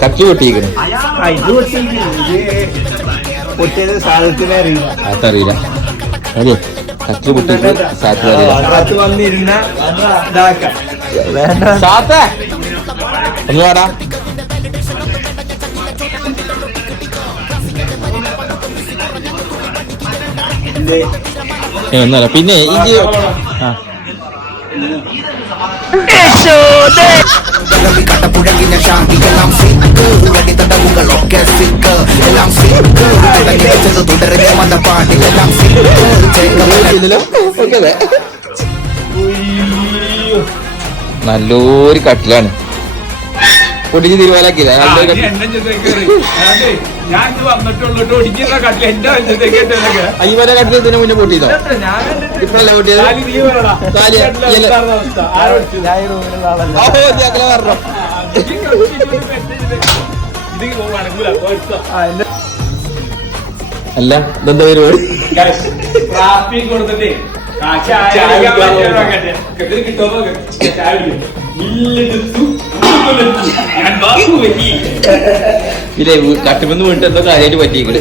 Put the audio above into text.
കക്കി പൊട്ടിയിരിക്കണം. പൊട്ടിയത് സാധനത്തിനെ അറിയില്ല. അതറിയില്ല. അതെ കക്കി പൊട്ടിയിട്ട് സാധനം വന്നിരുന്ന സാത്തേ ഒന്ന് വേടാ. ഒന്നല്ല പിന്നെ ഈ കട്ടപ്പുഴങ്ങിന ശാന്തിയെല്ലാം സിക്ക് അടിത്തടവുകളൊക്കെ സിക്ക് എല്ലാം സിക്ക് തുടരെ മതപ്പാട്ടിലെല്ലാം നല്ലൊരു കട്ടിലാണ് പൊടിച്ച് തീരുമാനാക്കിയത്. അയ്യവരെ കട്ടിൽ ഇതിന് മുന്നേ പൊട്ടിയതോ? ഇപ്പഴല്ല പൊട്ടിയത്. അല്ല ഇതെന്താ പരിപാടി? ഇല്ലേ കട്ടുമെന്ന് വീട്ടിൽ എന്തോ കാര്യമായിട്ട് പറ്റിയിരിക്കണ്.